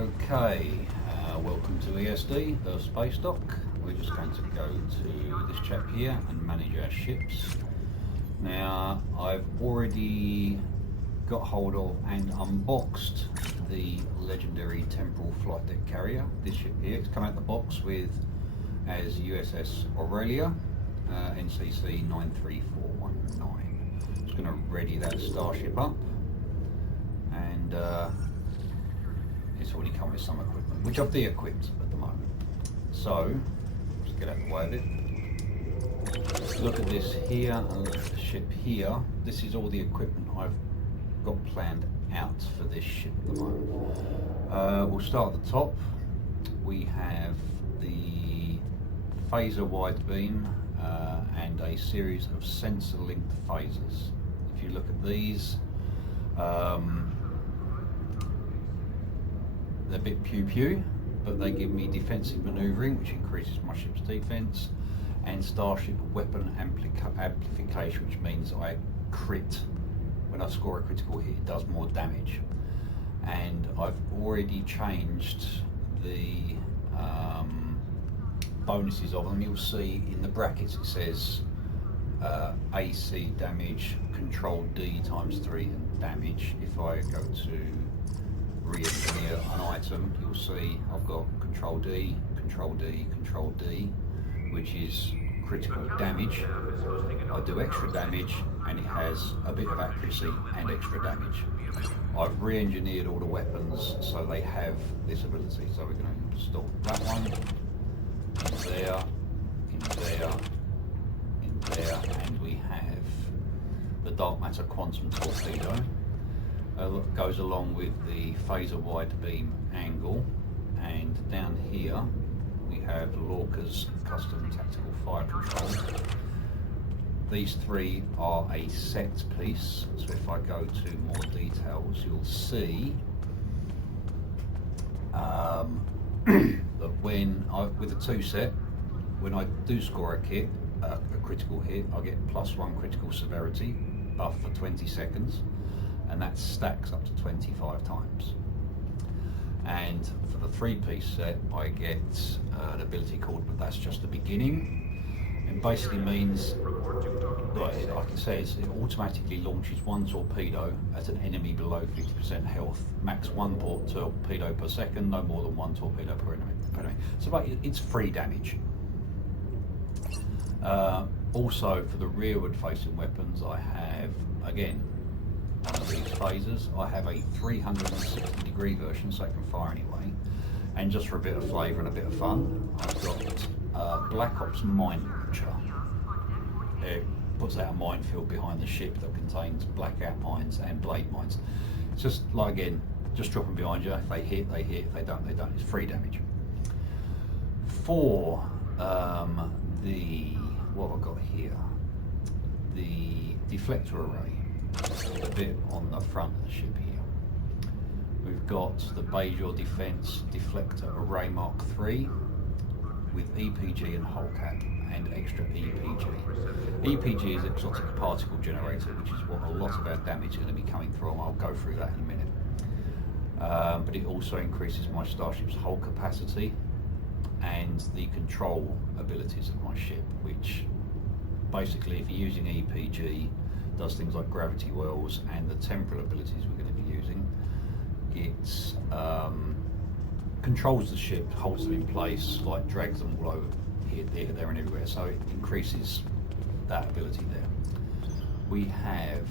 Okay, welcome to ESD, the space dock. We're just going to go to this chap here and manage our ships. Now, I've already got hold of and unboxed the legendary Temporal flight deck carrier. This ship here, it's come out the box with as USS Aurelia, NCC 93419. Just going to ready that starship up, and it's already come with some equipment, which I've de-equipped at the moment. So, let's get out of the way of it. Look at this here and look at the ship here. This is all the equipment I've got planned out for this ship at the moment. We'll start at the top. We have the phaser wide beam and a series of sensor linked phasers. If you look at these, they're a bit pew-pew, but they give me defensive manoeuvring, which increases my ship's defense, and starship weapon amplification, which means I crit. When I score a critical hit, it does more damage. And I've already changed the bonuses of them. You'll see in the brackets it says AC damage, Control D times 3 and damage. If I go to re-engineer an item, you'll see I've got Control D, Control D, Control D, which is critical damage. I do extra damage and it has a bit of accuracy and extra damage. I've re-engineered all the weapons so they have this ability. So we're going to stop that one, in there, in there, in there, and we have the dark matter quantum torpedo. Goes along with the phaser wide beam angle, and down here we have Lorca's custom tactical fire control. These three are a set piece, so if I go to more details, you'll see that when with a 2 set, when I do score a critical hit, I get +1 critical severity buff for 20 seconds. And that stacks up to 25 times. And for the 3-piece set, I get an ability called, but that's just the beginning. It basically means, like I can say, it automatically launches 1 torpedo at an enemy below 50% health, max 1 torpedo per second, no more than 1 torpedo per enemy. So it's free damage. Also, for the rearward facing weapons, I have, again, one of these phasers. I have a 360-degree version, so I can fire anyway. And just for a bit of flavour and a bit of fun, I've got Black Ops mine launcher. It puts out a minefield behind the ship that contains blackout mines and blade mines. It's just like, again, just drop them behind you. If they hit, they hit. If they don't, they don't. It's free damage. For what have I got here? The deflector array. A bit on the front of the ship here. We've got the Bajor Defense Deflector Array Mark III with EPG and hull cap and extra EPG. EPG is exotic particle generator, which is what a lot of our damage is going to be coming from. I'll go through that in a minute. But it also increases my starship's hull capacity and the control abilities of my ship, which basically, if you're using EPG, does things like gravity wells, and the temporal abilities we're going to be using. It controls the ship, holds them in place, like drags them all over here, there and everywhere, so it increases that ability there. We have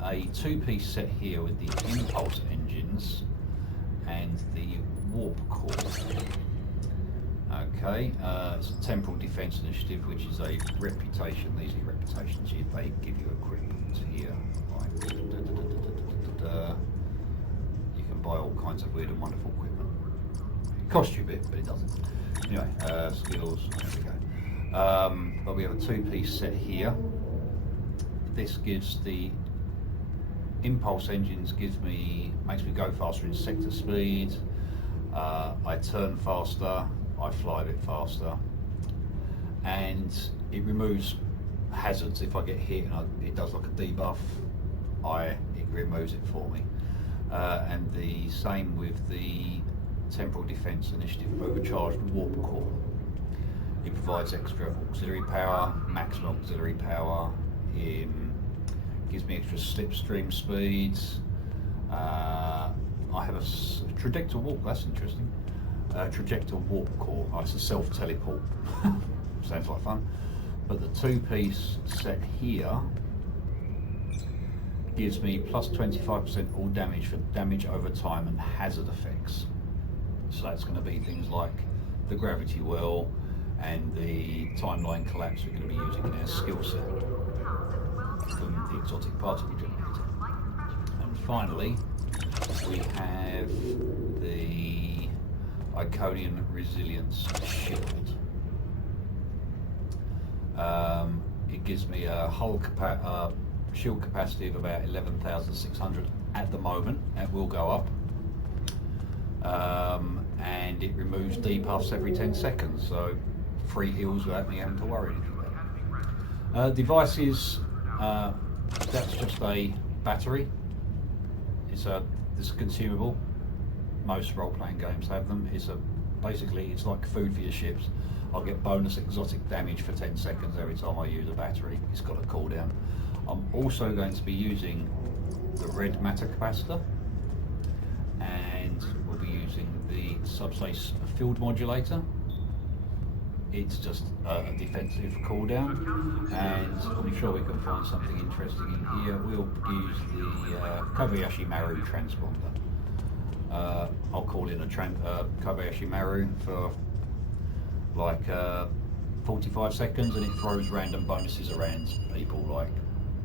a 2-piece set here with the impulse engines and the warp core. Okay, it's a Temporal Defense Initiative, which is a reputation. These are reputations they give you equipment here. Right. You can buy all kinds of weird and wonderful equipment. It costs you a bit, but it doesn't. Anyway, skills, there we go. But we have a 2-piece set here. This gives the impulse engines, makes me go faster in sector speed. I turn faster. I fly a bit faster, and it removes hazards. If I get hit and it does like a debuff, it removes it for me. And the same with the Temporal Defense Initiative Overcharged Warp Core. It provides extra auxiliary power, maximum auxiliary power. It gives me extra slipstream speeds. I have a trajector warp, that's interesting. Trajector warp core. Oh, it's a self-teleport. Sounds like fun. But the two-piece set here gives me plus 25% all damage for damage over time and hazard effects. So that's going to be things like the gravity well and the timeline collapse we're going to be using in our skill set from the exotic particle generator. And finally, we have the Iconian Resilience Shield. It gives me a hull shield capacity of about 11,600 at the moment. That will go up. And it removes debuffs every 10 seconds, so free heals without me having to worry about it. Devices, that's just a battery. It's a consumable. Most role-playing games have them. Basically it's like food for your ships. I'll get bonus exotic damage for 10 seconds every time I use a battery. It's got a cooldown. I'm also going to be using the red matter capacitor, and we'll be using the subspace field modulator. It's just a defensive cooldown, and I'm sure we can find something interesting in here. We'll use the Kobayashi Maru transponder. I'll call in a Kobayashi Maru for like 45 seconds, and it throws random bonuses around people, like,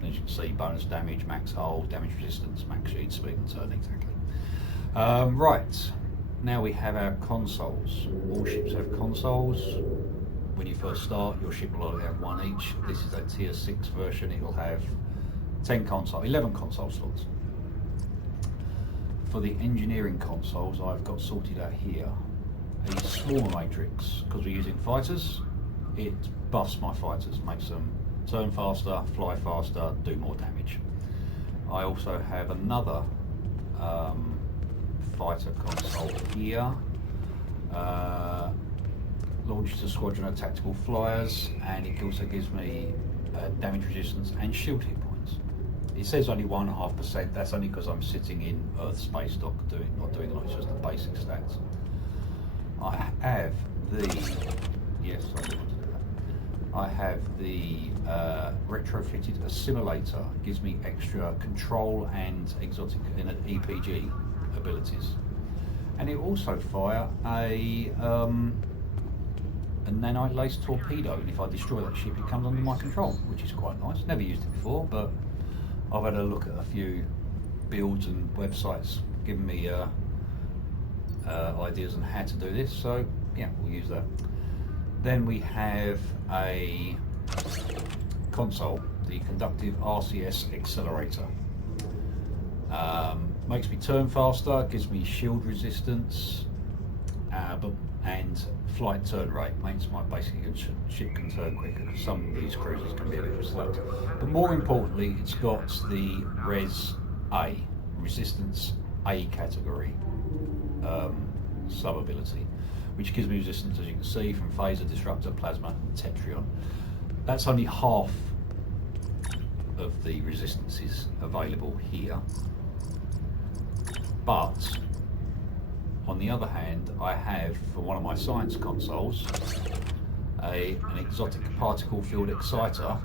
as you can see, bonus damage, max hull, damage resistance, max sheet speed and turn, exactly. Right, now we have our consoles. All ships have consoles. When you first start, your ship will only have one each. This is a tier 6 version. It will have 11 console slots. For the engineering consoles, I've got sorted out here a swarm matrix. Because we're using fighters, it buffs my fighters, makes them turn faster, fly faster, do more damage. I also have another fighter console here. Launches a squadron of tactical flyers, and it also gives me damage resistance and shield hit points. It says only 1.5%. That's only because I'm sitting in Earth space dock, not doing a lot. It's just the basic stats. I have the I have the retrofitted assimilator. It gives me extra control and exotic and EPG abilities, and it also fire a nanite lace torpedo, and if I destroy that ship it comes under my control, which is quite nice. Never used it before, but I've had a look at a few builds and websites giving me ideas on how to do this, so yeah, we'll use that. Then we have a console, the conductive RCS accelerator. Makes me turn faster, gives me shield resistance, and flight turn rate. Makes my ship can turn quicker, because some of these cruisers can be a bit slow. But more importantly, it's got the Res A, Resistance A category sub-ability, which gives me resistance, as you can see, from Phaser, Disruptor, Plasma, and Tetrion. That's only half of the resistances available here. But, on the other hand, I have, for one of my science consoles, an exotic particle field exciter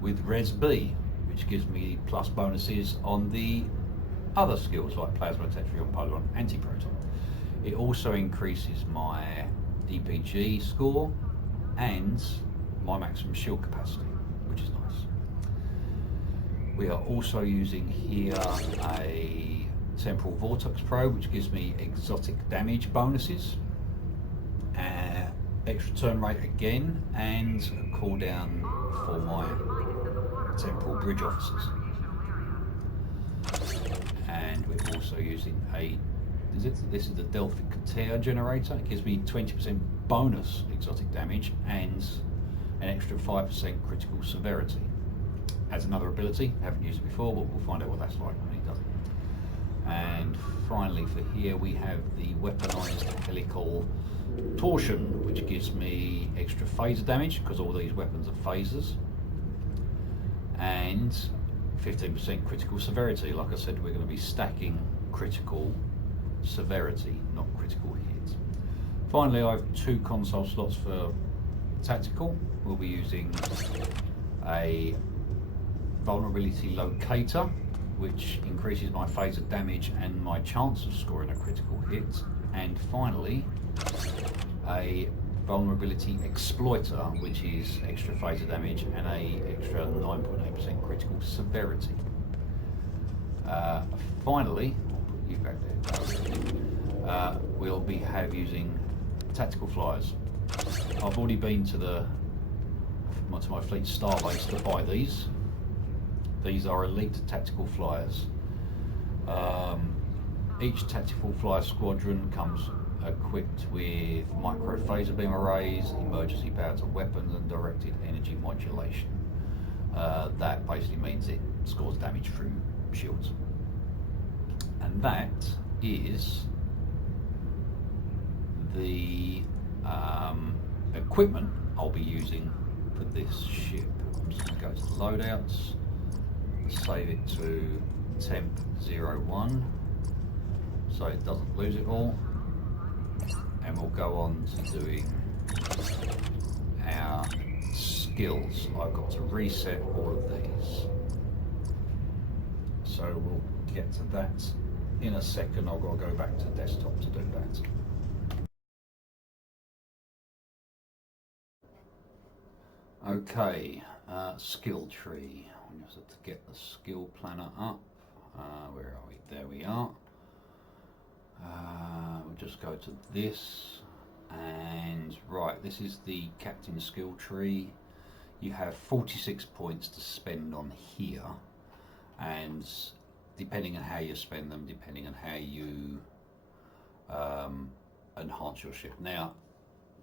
with Res B, which gives me plus bonuses on the other skills like Plasma, Tetrion, Polon, Antiproton. It also increases my EPG score and my maximum shield capacity, which is nice. We are also using here a Temporal Vortex probe, which gives me exotic damage bonuses, extra turn rate again, and a cooldown for my temporal bridge officers. And we're also using this is the Delphic Tear generator. It gives me 20% bonus exotic damage and an extra 5% critical severity. Has another ability, haven't used it before, but we'll find out what that's like when he does it. And finally for here we have the weaponized helical torsion, which gives me extra phaser damage because all these weapons are phasers, and 15% critical severity. Like I said, we're going to be stacking critical severity, not critical hit. Finally, I have 2 console slots for tactical. We'll be using a vulnerability locator, which increases my phaser damage and my chance of scoring a critical hit, and finally a vulnerability exploiter, which is extra phaser damage and a extra 9.8% critical severity. Finally, I'll put you back there. We'll be using tactical flyers. I've already been to my fleet starbase to buy these. These are elite tactical flyers. Each tactical flyer squadron comes equipped with micro phaser beam arrays, emergency power to weapons, and directed energy modulation. That basically means it scores damage through shields. And that is the equipment I'll be using for this ship. I'm just going to go to the loadouts, save it to temp01 so it doesn't lose it all, and we'll go on to doing our skills. I've got to reset all of these, so we'll get to that in a second. I've got to go back to desktop to do that. Okay, skill tree. I just have to get the skill planner up. Where are we? There we are. We'll just go to this, and right, this is the captain skill tree. You have 46 points to spend on here, and depending on how you spend them, depending on how you enhance your ship. Now,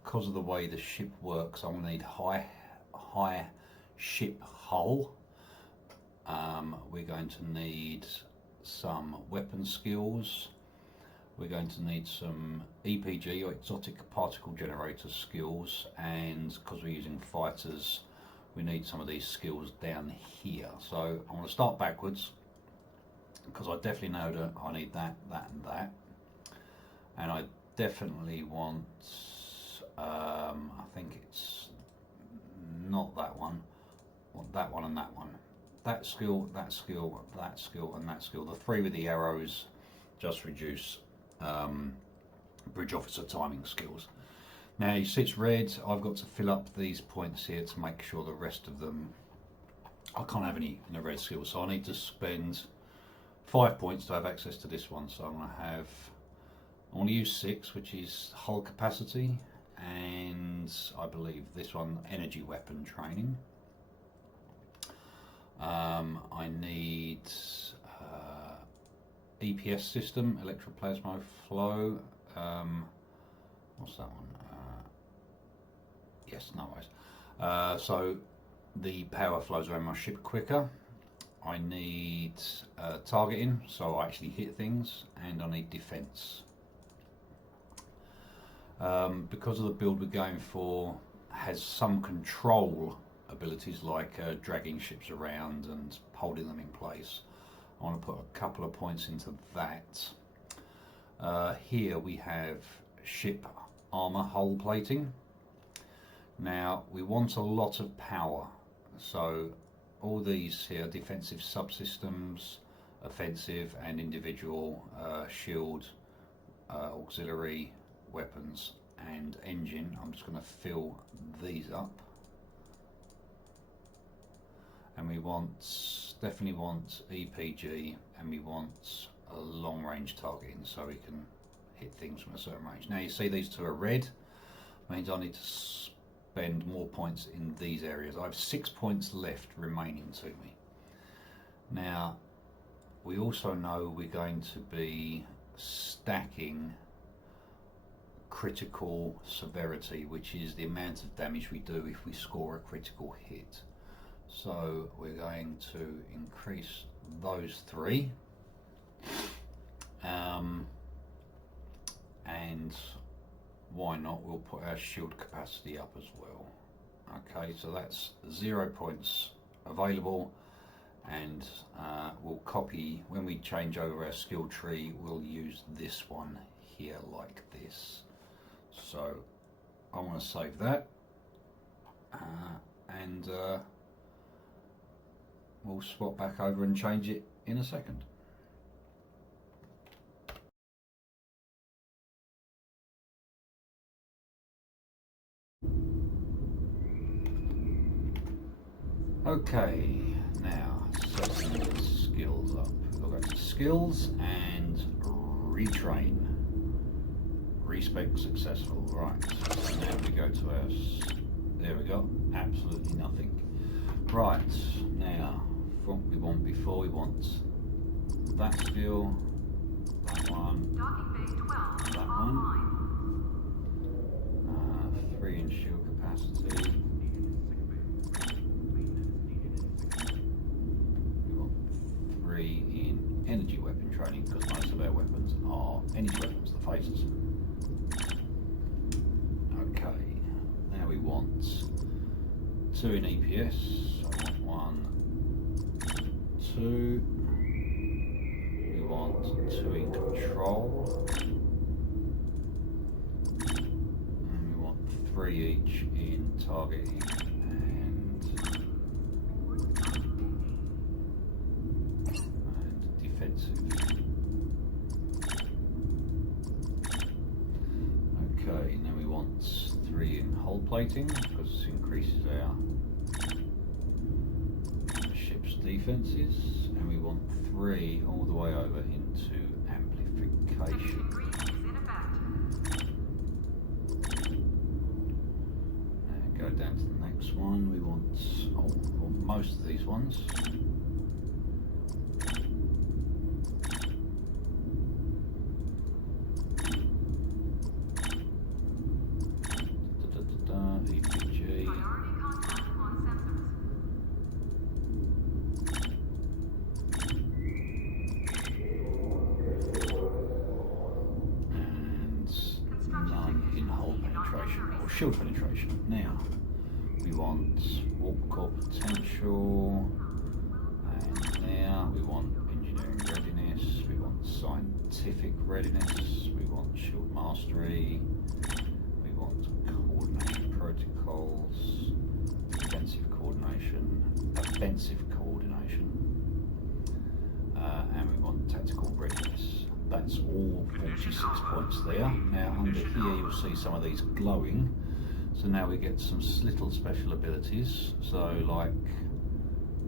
because of the way the ship works, I'm going to need high ship hull. We're going to need some weapon skills. We're going to need some EPG or exotic particle generator skills, and because we're using fighters, we need some of these skills down here. So I'm going to start backwards because I definitely know that I need that, that, and that, and I definitely want. I think it's not that one. I want that one and that one. That skill, that skill, that skill, and that skill. The 3 with the arrows just reduce bridge officer timing skills. Now you see it's red. I've got to fill up these points here to make sure the rest of them, I can't have any in the red skill, so I need to spend 5 points to have access to this one. So I'm going to use 6, which is hull capacity, and I believe this one, energy weapon training. I need EPS system, electroplasma flow. What's that one? Yes, no worries. So the power flows around my ship quicker. I need targeting, so I actually hit things, and I need defense. Because of the build we're going for has some control abilities like dragging ships around and holding them in place. I want to put a couple of points into that. Here we have ship armor hull plating. Now we want a lot of power, so all these here, defensive subsystems, offensive and individual shield, auxiliary weapons and engine. I'm just going to fill these up, and we definitely want EPG, and we want a long range targeting so we can hit things from a certain range. Now you see these 2 are red, means I need to spend more points in these areas. I have 6 points left remaining to me. Now we also know we're going to be stacking critical severity, which is the amount of damage we do if we score a critical hit. So we're going to increase those 3, And why not, we'll put our shield capacity up as well. Okay, so that's 0 points available, and we'll copy, when we change over our skill tree, we'll use this one here like this. So I want to save that, and we'll swap back over and change it in a second. Okay, now setting the skills up. We'll go to skills and retrain. Respec successful. Right, so now we go to our, there we go, absolutely nothing. Right, now what we want before, we want that skill, that one, that one, 3 in shield capacity. We want 3 in energy weapon training, because most of our weapons are energy weapons, the phasers. Okay, now we want 2 in EPS, so 1, 2, we want 2 in control, and we want 3 each in targeting and defensive. Okay, now we want 3 in hull plating, because this increases our ship's defences, and we want 3 all the way over into amplification. And go down to the next one. We want, most of these ones. Shield penetration. Now we want warp core potential, and now we want engineering readiness, we want scientific readiness, we want shield mastery, we want coordination protocols, defensive coordination, offensive coordination, and we want tactical readiness. That's all 46 points there. Now under here you'll see some of these glowing. So now we get some little special abilities. So like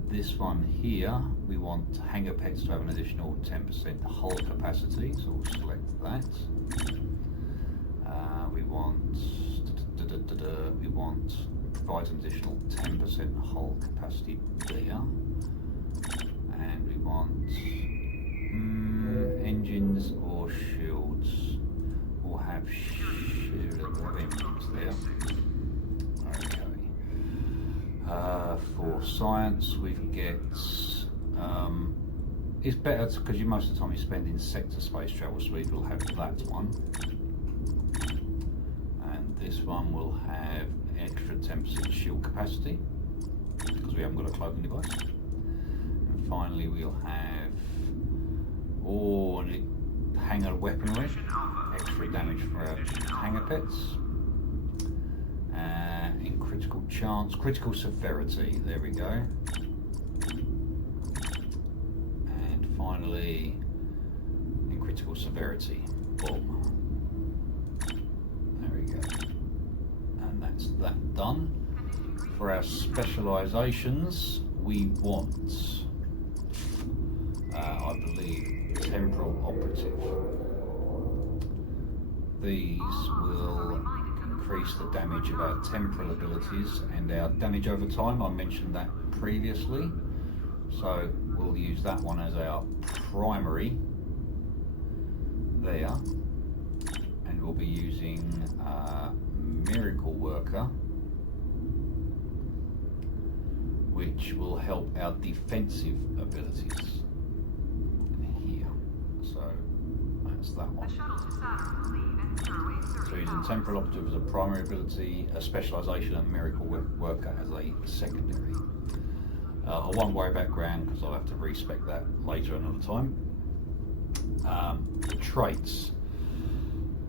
this one here, we want hangar pets to have an additional 10% hull capacity. So we'll select that. We want provide an additional 10% hull capacity there, and we want engines or shields. We'll have engines there. Okay. For science, we get it's better because most of the time you spend in sector space travel, so we will have that one, and this one will have extra 10% shield capacity because we haven't got a cloaking device. And finally, we'll have hangar weaponry, extra damage for our hangar pets, in critical severity, there we go, and finally in critical severity, boom, there we go, and that's that done. For our specializations, we want, I believe, temporal operative. These will increase the damage of our temporal abilities and our damage over time. I mentioned that previously, so we'll use that one as our primary there, and we'll be using Miracle Worker, which will help our defensive abilities here. So that's that one. So using Temporal Operative as a primary ability, a specialisation and Miracle Worker as a secondary. I won't worry about ground because I'll have to respec that later another time. Traits.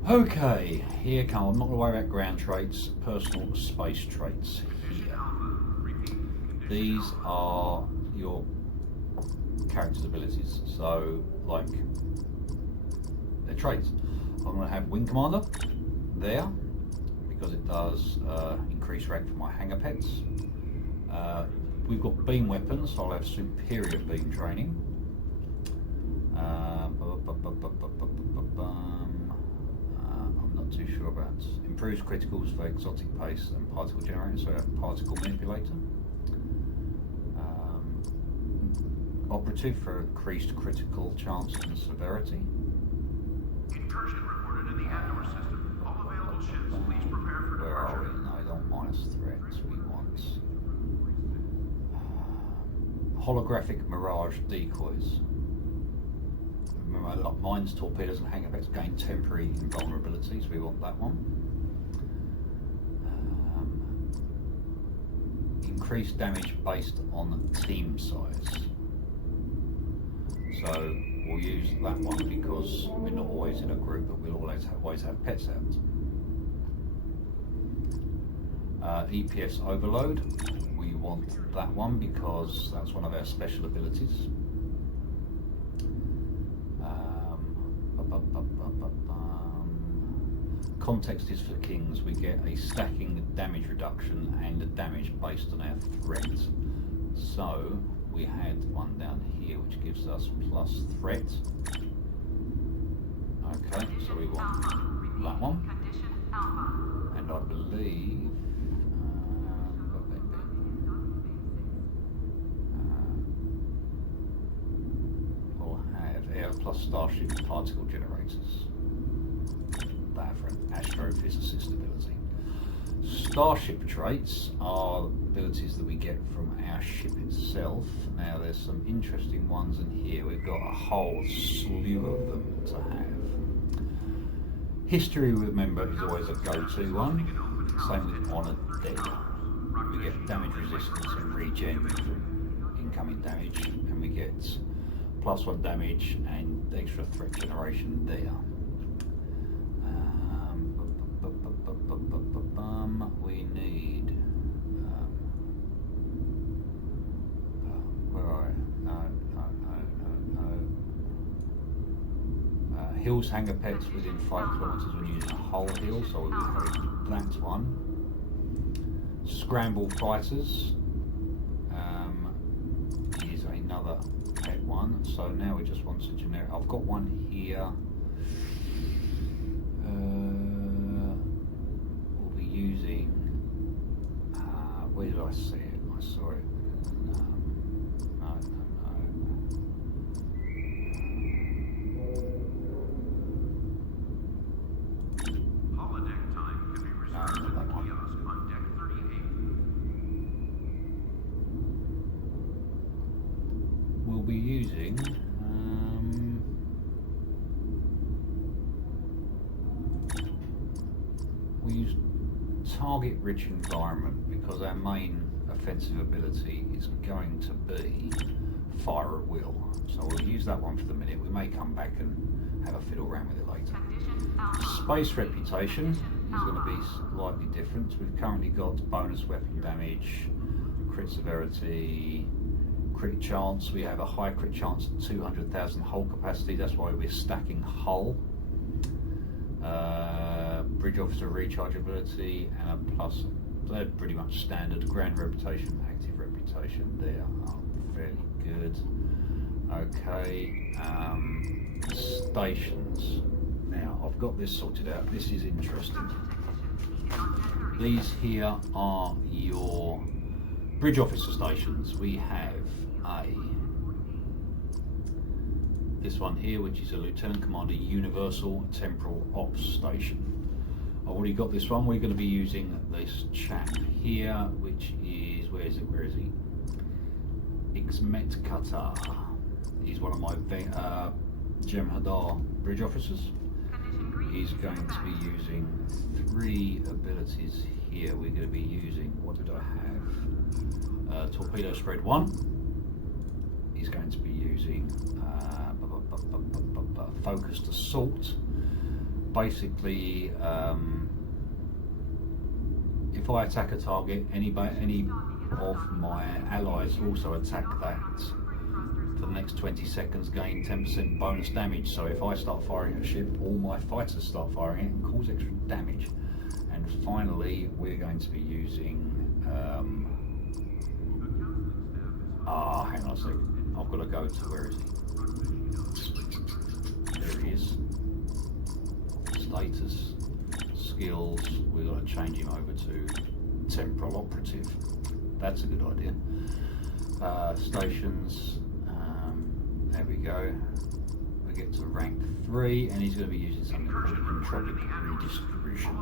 Okay, here come. I'm not going to worry about ground traits, personal space traits here. These are your character's abilities, so like they're traits. I'm going to have Wing Commander there because it does increase rank for my hanger pets. We've got beam weapons, so I'll have superior beam training. I'm not too sure about improves criticals for exotic pace and particle generator, so I have particle manipulator. Operative for increased critical chance and severity. Incursion reported in the Andor system. All available ships, please prepare for Where are we? departure. No, we don't minus threats. We want holographic mirage decoys. Remember, like mines, torpedoes, and hanger pets gain temporary invulnerabilities. We want that one. Increased damage based on team size. So we'll use that one because we're not always in a group, but we'll always have pets out. EPS overload. We want that one because that's one of our special abilities. Context is for kings. We get a stacking damage reduction and a damage based on our threat. So we had one down here which gives us plus threat. Okay, so we want that one. And I believe we'll have air plus starship particle generators. That for an astrophysicist ability. Starship traits are abilities that we get from our ship itself. Now there's some interesting ones in here. We've got a whole slew of them to have. History, remember, is always a go-to one. Same with Honoured Dead. We get damage resistance and regen from incoming damage, and we get +1 damage and extra threat generation there. We need where are I? No. Hills hanger pets within 5 kilometers when using a whole hill, so we'll be having that one. Scramble fighters is another pet one, so now we just want a generic. I've got one here. Using where did I see it? I saw it. No. Holodeck time can be reserved in the kiosk on deck 38. We'll be using we use target-rich environment because our main offensive ability is going to be fire at will. So we'll use that one for the minute. We may come back and have a fiddle around with it later. Space reputation is going to be slightly different. We've currently got bonus weapon damage, crit severity, crit chance. We have a high crit chance at 200,000 hull capacity. That's why we're stacking hull. Bridge officer rechargeability and a plus. They're pretty much standard. Grand reputation, active reputation. They are fairly good. Okay. Stations. Now I've got this sorted out. This is interesting. These here are your bridge officer stations. We have this one here, which is a Lieutenant Commander Universal Temporal Ops Station. I've already got this one. We're going to be using this chap here, which is, where is he? Ixmet Qatar. He's one of my Jem'Hadar bridge officers. He's going to be using 3 abilities here. We're going to be using, what did I have? Torpedo spread 1. He's going to be using focused assault. Basically, if I attack a target, any of my allies also attack that. For the next 20 seconds, gain 10% bonus damage. So if I start firing at a ship, all my fighters start firing it and cause extra damage. And finally, we're going to be using. Hang on a second. I've got to go to, where is he? There he is. Status, skills. We've got to change him over to Temporal Operative. That's a good idea. Stations. There we go. We get to rank 3, and he's going to be using something called entropic redistribution.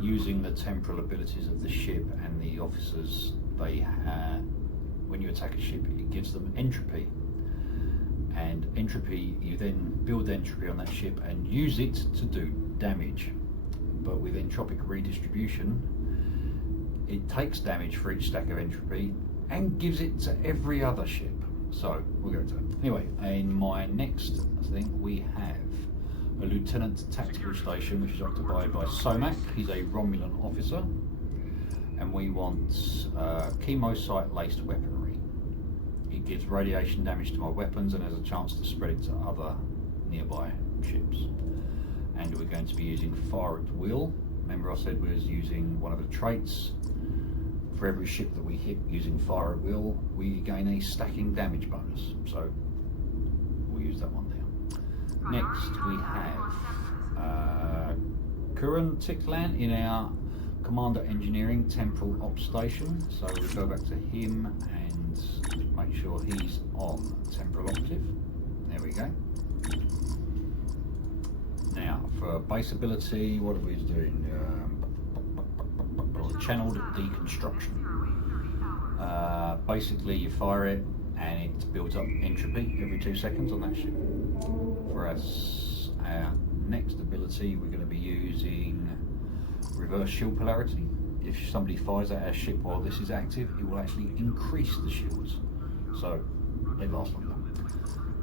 Using the temporal abilities of the ship and the officers, they have. When you attack a ship, it gives them entropy. And entropy, you then build entropy on that ship and use it to do damage. But with entropic redistribution, it takes damage for each stack of entropy and gives it to every other ship. So we'll go to it. Anyway, in my next thing, we have a Lieutenant Tactical Station, which is occupied by Somak. He's a Romulan officer. And we want chemosite laced weaponry. It gives radiation damage to my weapons and has a chance to spread it to other nearby ships. And we're going to be using fire at will. Remember I said we was using one of the traits. For every ship that we hit using fire at will, we gain a stacking damage bonus. So we'll use that one there. Next we have Kuran Tiklan in our Commander Engineering Temporal Op Station. So we'll go back to him and make sure he's on Temporal Operative. There we go. Now for base ability, what are we doing? Channeled deconstruction. Basically you fire it and it builds up entropy every 2 seconds on that ship. Whereas our next ability, we're going to be using reverse shield polarity. If somebody fires at our ship while this is active, it will actually increase the shields, so it lasts longer.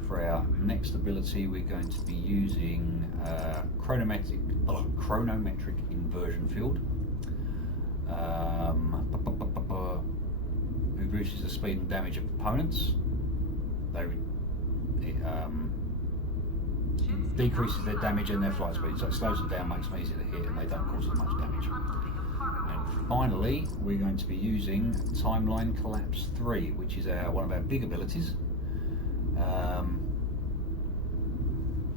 For our next ability, we're going to be using chronometric inversion field. Reduces the speed and damage of opponents. It decreases their damage and their flight speed, so it slows them down, makes them easier to hit, and they don't cause as much damage. And finally, we're going to be using Timeline Collapse 3, which is one of our big abilities.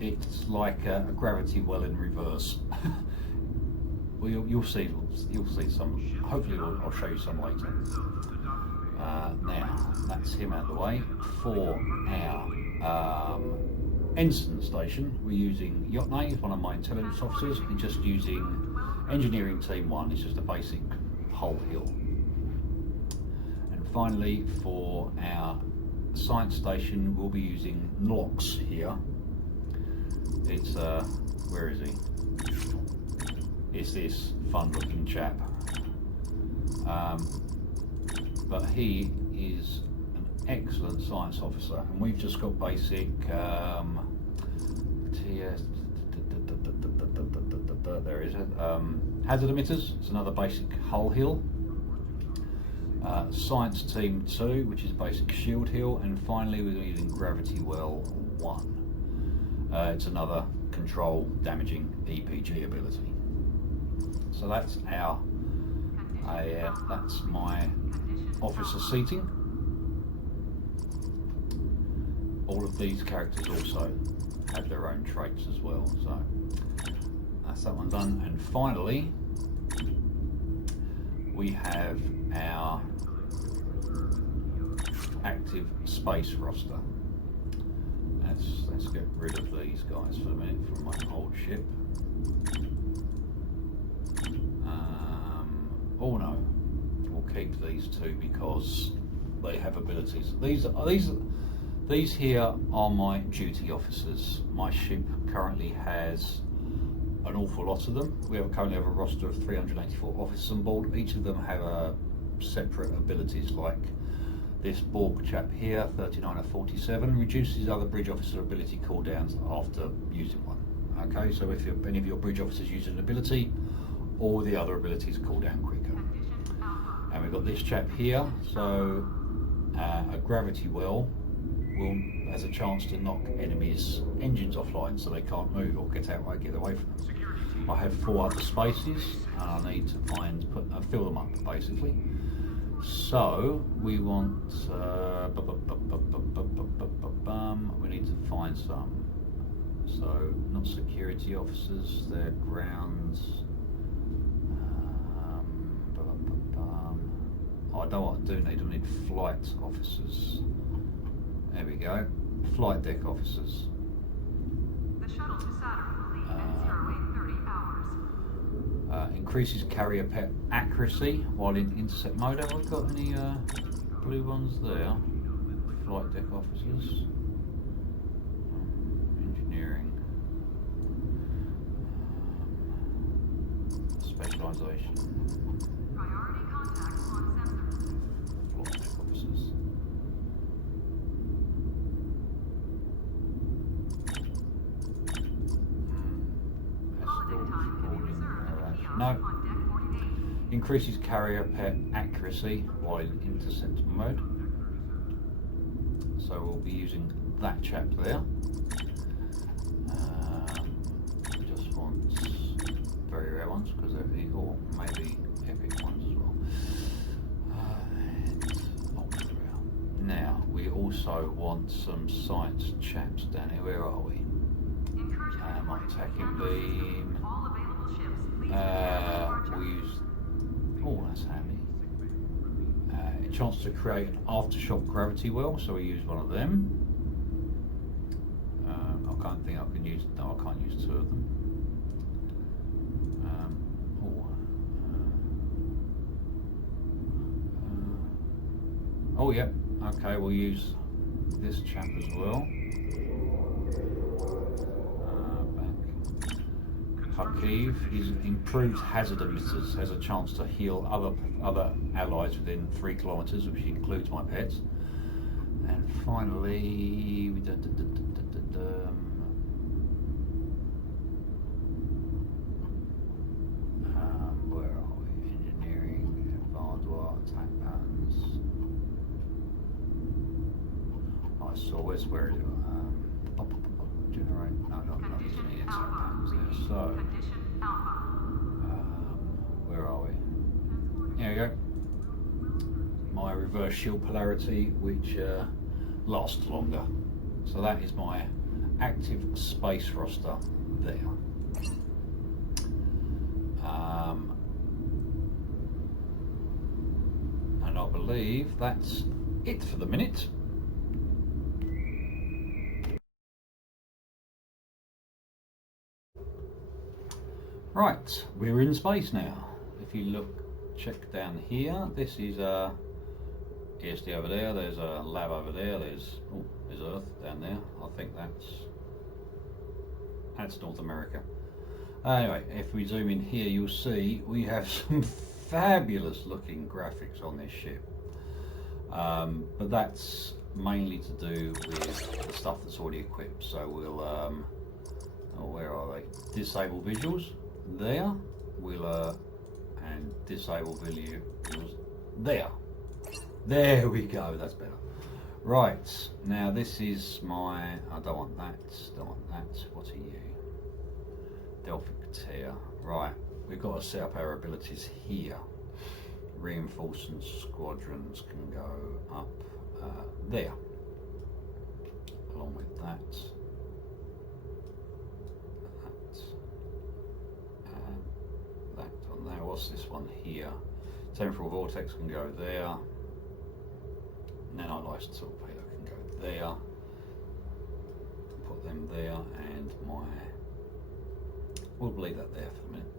It's like a gravity well in reverse. Well, you'll see some. Hopefully, I'll show you some later. Now that's him out of the way. For our ensign station, we're using Yotnay, he's one of my intelligence officers. He's just using Engineering Team 1. It's just a basic hull hill. And finally, for our science station, we'll be using Nox here. It's where is he? It's this fun-looking chap. But he is an excellent science officer, and we've just got basic TS. There is it. Hazard emitters. It's another basic hull hill. Science Team 2, which is basic shield hill, and finally we're using Gravity Well 1. It's another control damaging EPG ability. So that's that's my officer seating. All of these characters also have their own traits as well. So that's that one done. And finally, we have our active space roster. Let's get rid of these guys for a minute from my old ship. Oh no, we'll keep these two because they have abilities. These These here are my duty officers. My ship currently has an awful lot of them. We currently have a roster of 384 officers on board. Each of them have separate abilities, like this Borg chap here, 39 of 47, reduces other bridge officer ability cooldowns after using one. Okay, so if any of your bridge officers use an ability, all the other abilities cool down quicker. And we've got this chap here, so a gravity well has a chance to knock enemies' engines offline so they can't move or get away from them. I have 4 other spaces and I need to fill them up basically. So we want we need to find some. So not security officers, they're grounds. I know what I do need. I need flight officers. There we go. Flight deck officers. The shuttle to Saturn will leave in 0830 hours. Increases carrier pet accuracy while in intercept mode. Have I got any blue ones there? Flight deck officers. Engineering. Specialization. Priority contact on sensor. Flight deck officers. Holodeck time can be reserved at the kiosk No. on deck 48. Increases carrier pet accuracy while in intercept mode. So we'll be using that chap there. Just want very rare ones because they're or maybe epic ones as well. And ultra rare. Now we also want some science chaps down here. Where are we? My attacking beam. All available ships, please prepare for We'll departure. use. Oh, that's handy. A chance to create an aftershock gravity well, so we use one of them. I can't think I can use. No, I can't use 2 of them. Oh, yeah. Okay, we'll use this chap as well. Hakiv is improved hazard emitters, has a chance to heal other allies within 3 kilometers, which includes my pets. And finally, where are we? Engineering, advanced war, attack patterns. I saw where is it? Generate. No, not using any attack patterns there. So, Condition Alpha. where are we? Here we go. My reverse shield polarity, which lasts longer. So that is my active space roster there. And I believe that's it for the minute. Right, we're in space now. If you check down here, this is ESD over there, there's a lab over there, there's Earth down there. I think that's North America. Anyway, if we zoom in here, you'll see we have some fabulous looking graphics on this ship. But that's mainly to do with the stuff that's already equipped. So we'll, where are they? Disable visuals. There, and disable visuals there. There we go, that's better. Right, now this is my, I don't want that, what are you? Delphic Tear. Right, we've got to set up our abilities here. Reinforcement squadrons can go up there, along with that. That on there. What's this one here? Temporal vortex can go there. Nanolight torpedo can go there. Put them there, and we'll leave that there for a minute.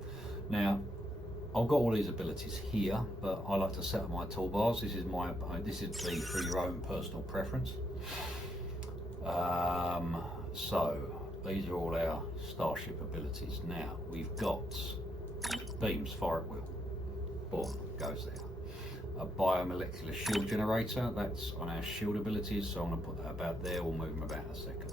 Now, I've got all these abilities here, but I like to set up my toolbars. This is for your own personal preference. So these are all our starship abilities. Now we've got beams, fire at will. Boom, goes there. A biomolecular shield generator, that's on our shield abilities, so I'm going to put that about there. We'll move them about in a second.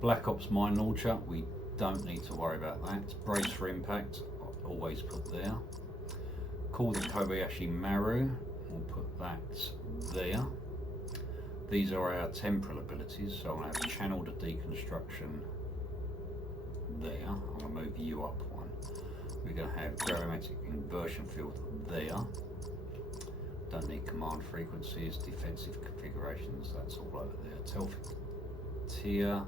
Black Ops mine launcher, we don't need to worry about that. Brace for impact, always put there. Call the Kobayashi Maru, we'll put that there. These are our temporal abilities, so I'm going to have channel to deconstruction there. I'm going to move you up one. We're going to have gravimetric inversion field there. Don't need command frequencies, defensive configurations, that's all over there. Telfic tier,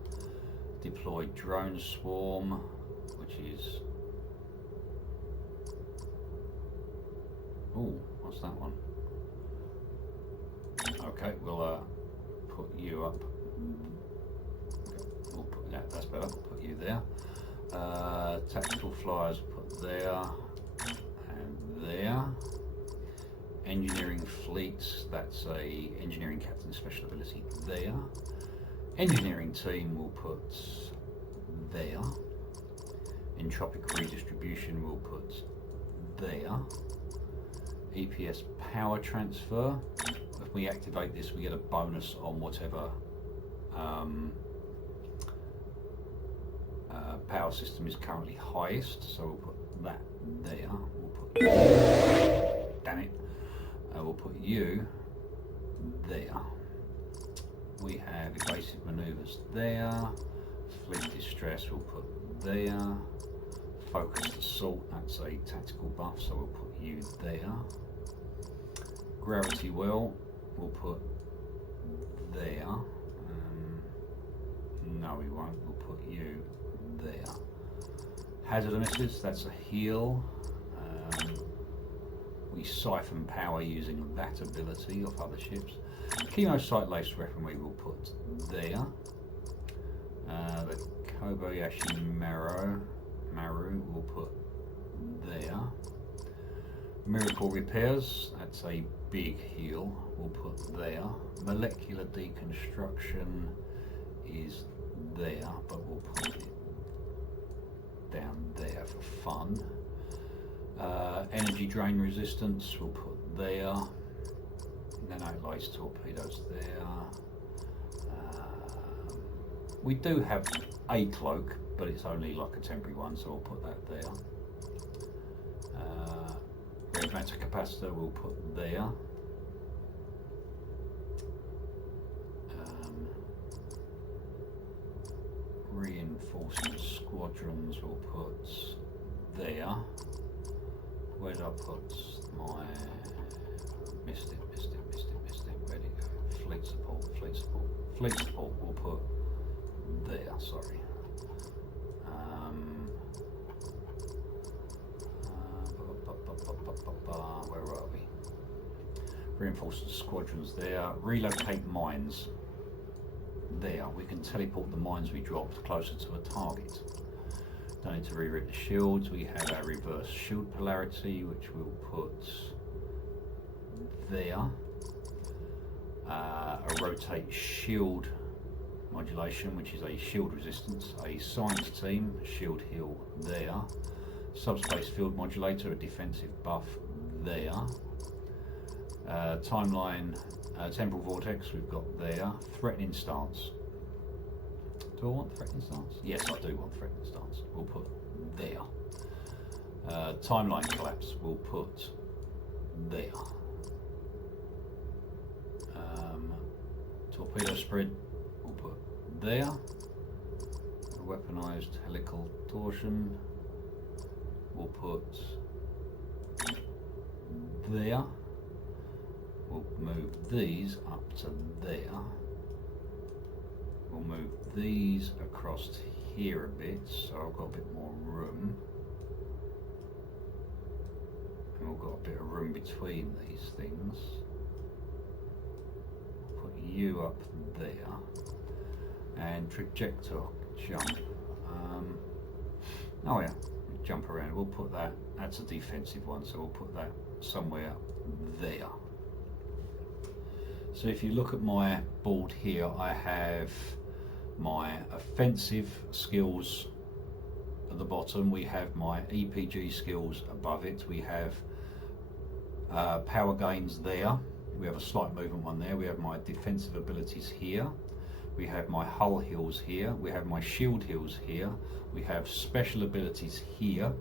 deploy drone swarm, which is, oh, what's that one? Okay, we'll put you up. We'll put that, that's better, put you there. Tactical flyers, put there and there. Engineering fleets, that's a engineering captain special ability there. Engineering team will put there. Entropic redistribution will put there. EPS power transfer, if we activate this we get a bonus on whatever power system is currently highest, so we'll put that there. We'll put, damn it, we'll put you there. We have evasive manoeuvres there. Fleet distress we'll put there. Focused assault, that's a tactical buff, so we'll put you there. Gravity well, we'll put there. No we won't, we'll put you there. Hazard emitters, that's a heal. We siphon power using that ability off other ships. Chemosite laced weaponry we'll put there. The Kobayashi Maru we'll put there. Miracle repairs, that's a big heal, we'll put there. Molecular deconstruction is there, but we'll put it down there for fun. Energy drain resistance we'll put there. Nano-lace torpedoes there. We do have a cloak, but it's only like a temporary one, so we'll put that there. Red matter capacitor we'll put there. Reinforcement squadrons we'll put there. Where did I put my... Missed it. Where'd it go? Fleet support we'll put there, sorry. Where are we? Reinforced squadrons there. Relocate mines there. We can teleport the mines we dropped closer to a target. Don't need to reroute the shields. We have our reverse shield polarity, which we'll put there. A rotate shield modulation, which is a shield resistance. A science team, shield heal there. Subspace field modulator, a defensive buff there. Timeline, temporal vortex we've got there. Threatening stance. Do I want threatening stance? Yes, I do want threatening stance. We'll put there. Timeline collapse we'll put there. Torpedo spread we'll put there. Weaponized helical torsion we'll put there. We'll move these up to there. We'll move these across to here a bit, so I've got a bit more room. And we've got a bit of room between these things. Put you up there. And trajector jump. Oh yeah, jump around. We'll put that, that's a defensive one, so we'll put that somewhere there. So if you look at my board here, I have my offensive skills at the bottom. We have my EPG skills above it. We have power gains there. We have a slight movement one there. We have my defensive abilities here. We have my hull heals here. We have my shield heals here. We have special abilities here.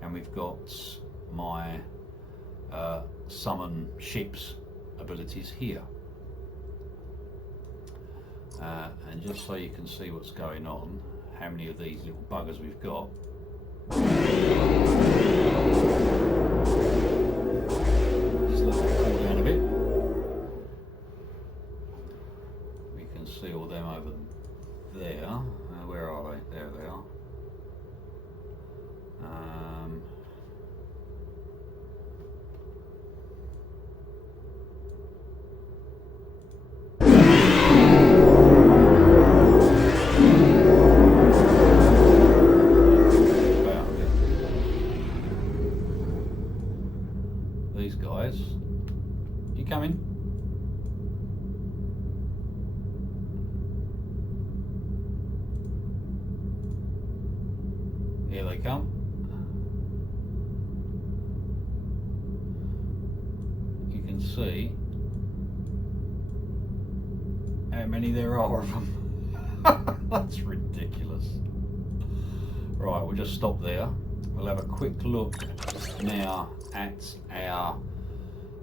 And we've got my summon ships abilities here. And just so you can see what's going on, how many of these little buggers we've got. Just let that cool down a bit. We can see all them over there. Where are they? There they are. These guys, you coming? Here they come. You can see how many there are of them. That's ridiculous. Right, we'll just stop there. We'll have a quick look now at our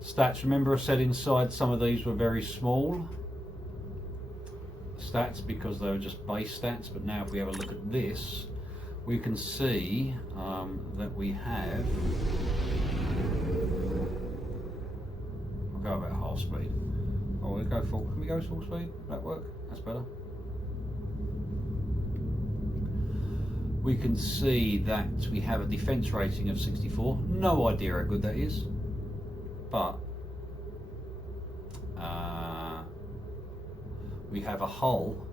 stats. Remember I said inside some of these were very small stats because they were just base stats, but now if we have a look at this, we can see that we have, I'll go about half speed. Oh, we'll go full, can we go full speed? That work? That's better. We can see that we have a defense rating of 64. No idea how good that is, but we have a hull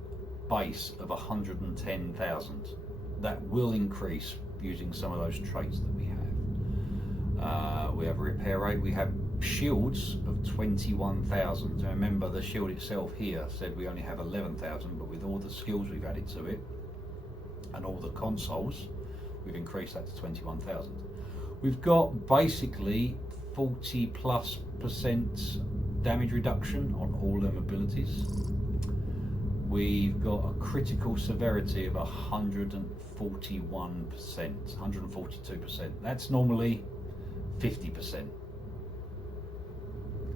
base of 110,000. That will increase using some of those traits that we have. We have a repair rate. We have shields of 21,000. So remember, the shield itself here said we only have 11,000, but with all the skills we've added to it and all the consoles, we've increased that to 21,000. We've got basically 40+% damage reduction on all them abilities. We've got a critical severity of 141%, 142%. That's normally 50%.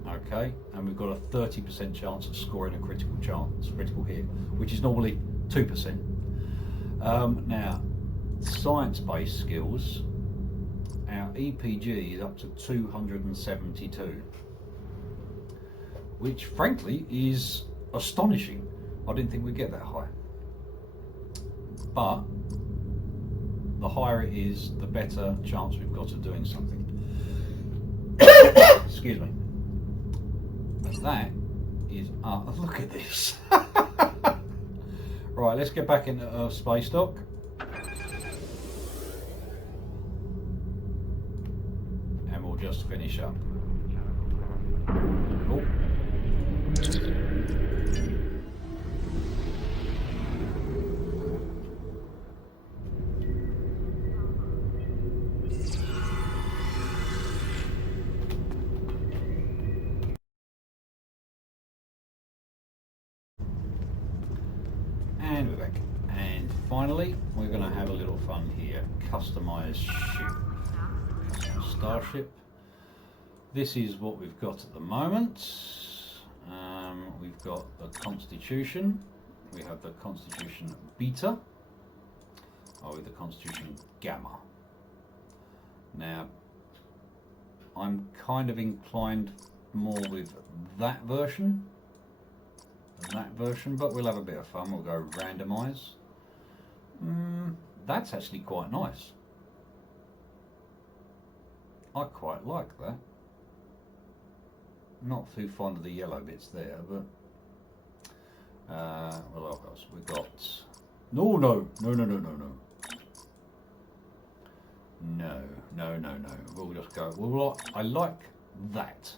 Okay, and we've got a 30% chance of scoring a critical hit, which is normally 2%. Now, science-based skills, our EPG is up to 272, which frankly is astonishing. I didn't think we'd get that high. But the higher it is, the better chance we've got of doing something. Excuse me. And that is, look at this. Right, let's get back into space dock. And we'll just finish up. Oh. And we're back. And finally, we're going to have a little fun here. Customize ship. Customize starship. This is what we've got at the moment. We've got the Constitution. We have the Constitution Beta. With the Constitution Gamma. Now, I'm kind of inclined more with that version. But we'll have a bit of fun. We'll go randomize. That's actually quite nice. I quite like that. Not too fond of the yellow bits there, but what else? We got no. We'll just go. Well, I like that.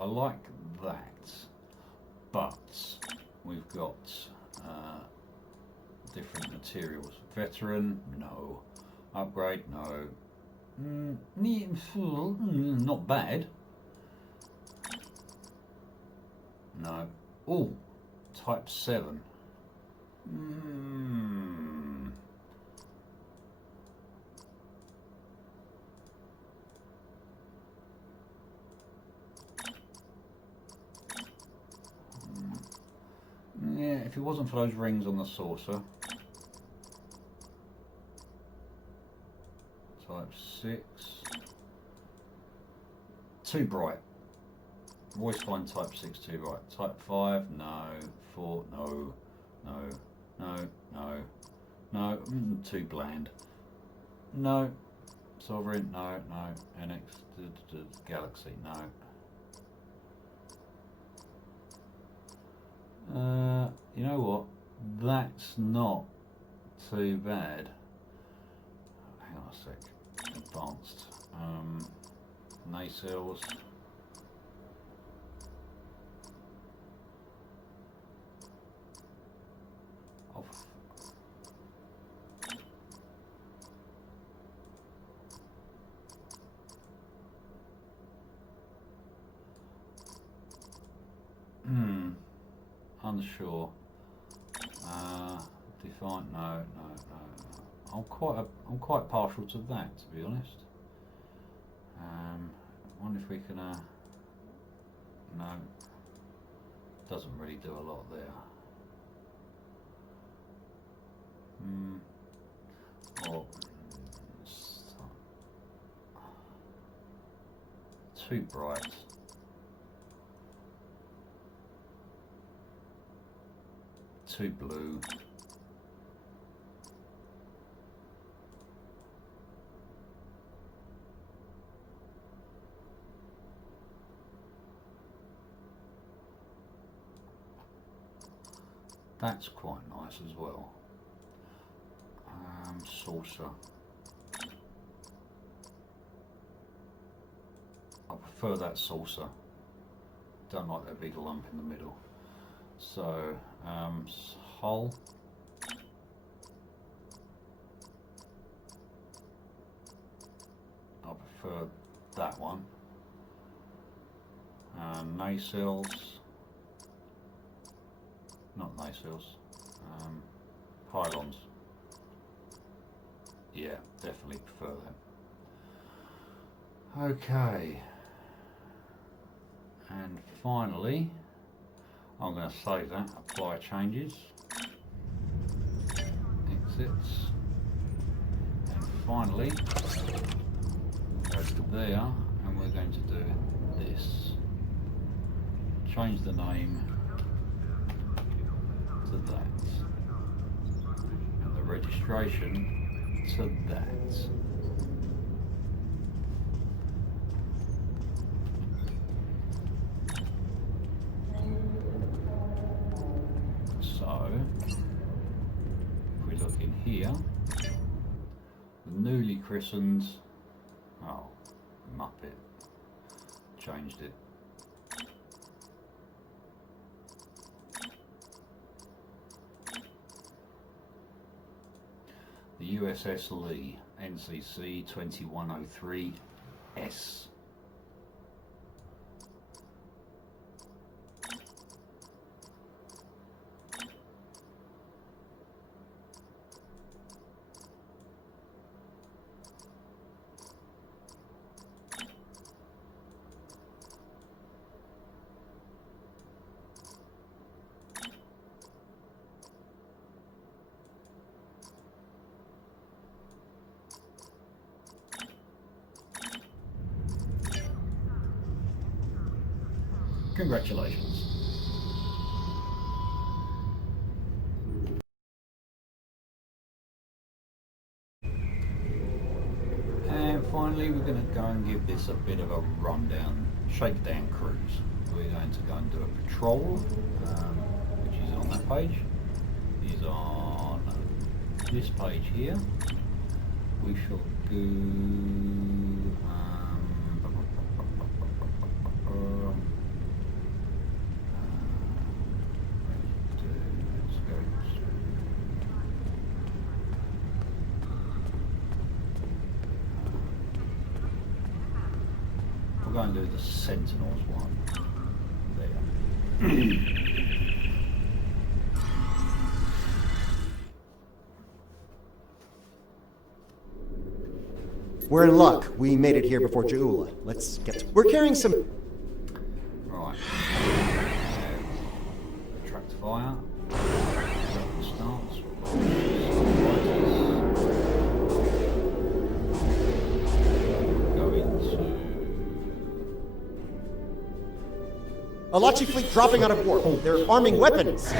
I like that, but we've got different materials. Veteran, no. Upgrade, no. Not bad. No. Oh, type 7. Yeah, if it wasn't for those rings on the saucer. Type 6. Too bright. Always find type 6 too bright. Type 5, no. 4, no. No. No. No. No. Too bland. No. Sovereign, no. No. NX, Galaxy, no. You know what? That's not too bad. Hang on a sec. Advanced. Nacelles. Off. Unsure. Defiant. No. I'm quite partial to that, to be honest. I wonder if we can. No. Doesn't really do a lot there. Or too bright. Too blue. That's quite nice as well. Saucer. I prefer that saucer. Don't like that big lump in the middle. So, hull. I prefer that one. Nacelles. Not nacelles. Pylons. Yeah, definitely prefer that. Okay. And finally, I'm going to save that, apply changes, exits, and finally go to there, and we're going to do this. Change the name to that, and the registration to that. So, if we look in here, the newly christened, oh, Muppet, changed it. The USS Lee, NCC 2103S. Congratulations. And finally, we're going to go and give this a bit of a rundown, shakedown cruise. We're going to go and do a patrol, which is on that page. Is on this page here. We shall do go and do the Sentinels one. There. We're in luck. We made it here before Jaula. Let's get. We're carrying some. Right. Attract fire. Starts. Go into. Alachi fleet dropping out of warp. They're arming weapons.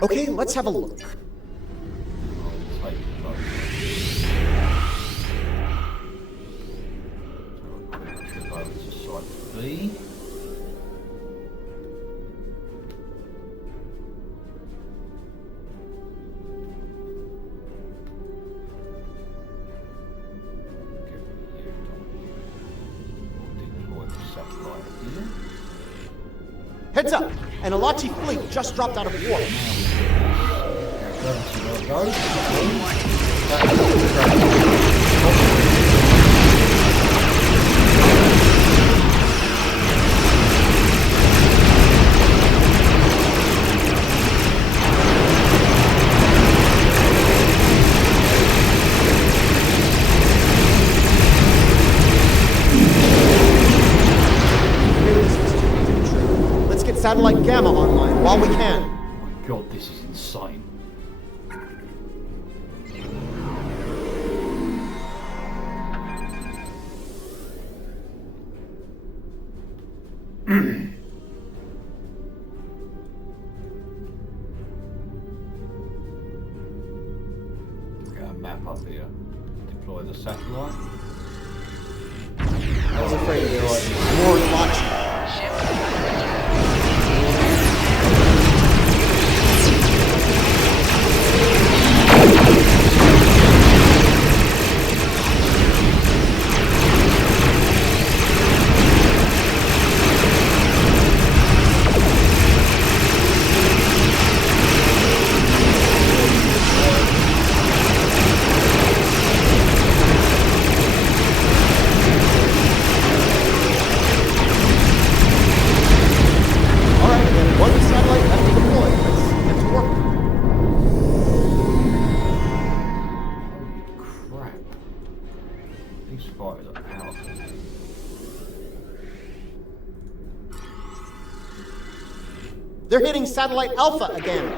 Okay, let's have a look. B. Heads up! An Alachi fleet just dropped out of warp. Let's get satellite Gamma online while we can. Oh my god, this is insane. Get a map up here. Deploy the satellite. I was afraid there was more Alachi. They're hitting satellite Alpha again.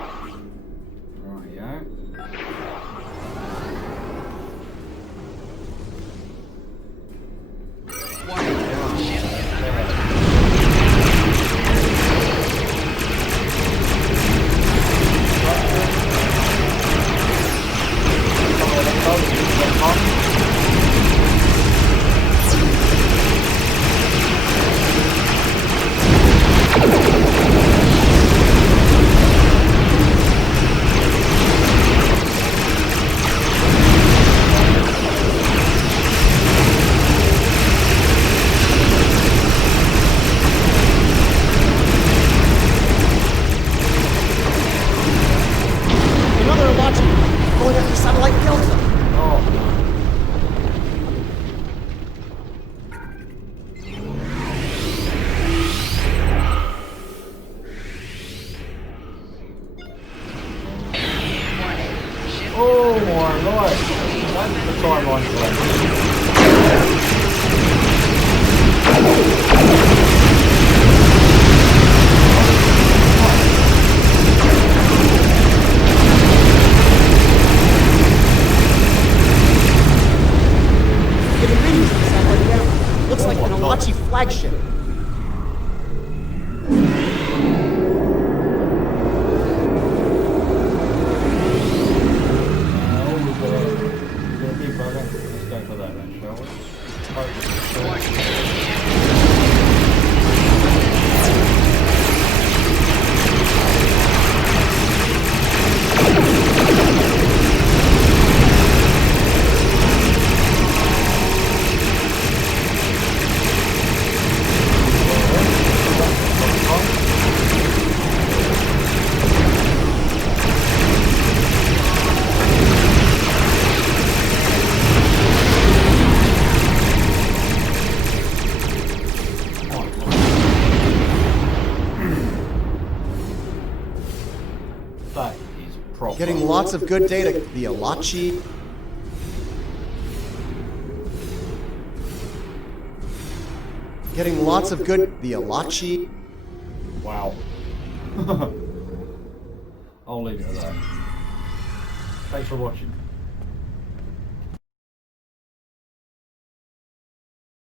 Rightio. Oh my lord! That's the timeline Getting readings from satellite Gamma. Looks like an Alachi flagship. Getting lots of good data via Lachi. Getting lots of good via Lachi. Wow. I'll leave it at that. Thanks for watching.